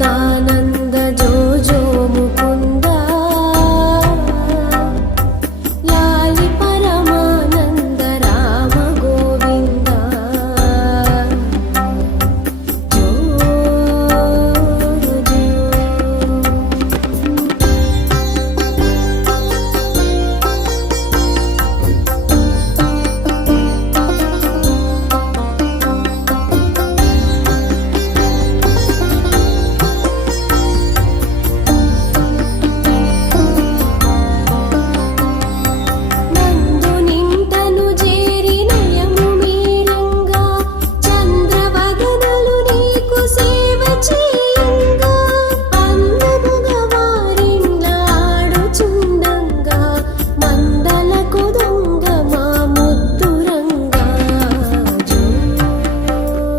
तानन्द